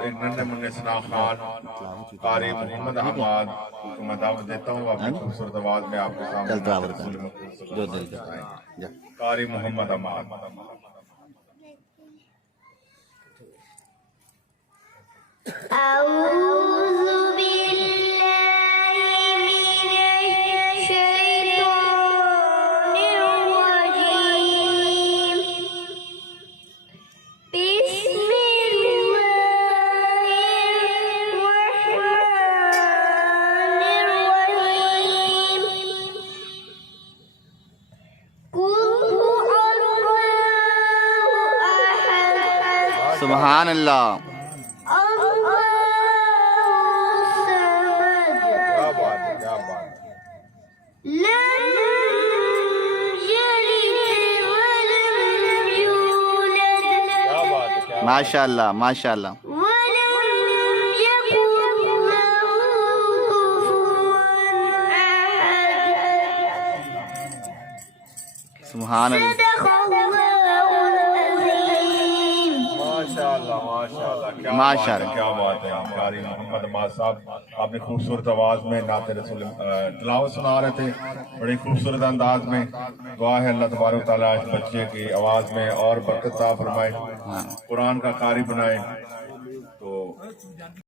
एक नन्हे मुन्ने सना खान कारी मोहम्मद अहमद को मैं दावत देता हूँ अपनी खूबसूरत आवाज में आपके सामने जो दिल का कारी मोहम्मद अहमद। सुभान अल्लाह। क्या बात है, क्या बात है। माशाअल्लाह माशाअल्लाह। सुभान अल्लाह। माशाअल्लाह माशाअल्लाह, क्या माशाअल्लाह। क्या बात है। कारी मोहम्मद अहमद साहब अपनी खूबसूरत आवाज में नाते रसूल तिलावत सुना रहे थे बड़ी खूबसूरत अंदाज में। दुआ है अल्लाह तबारक तआला इस बच्चे की आवाज में और बरकत अता फरमाए, कुरान का कारी बनाए। तो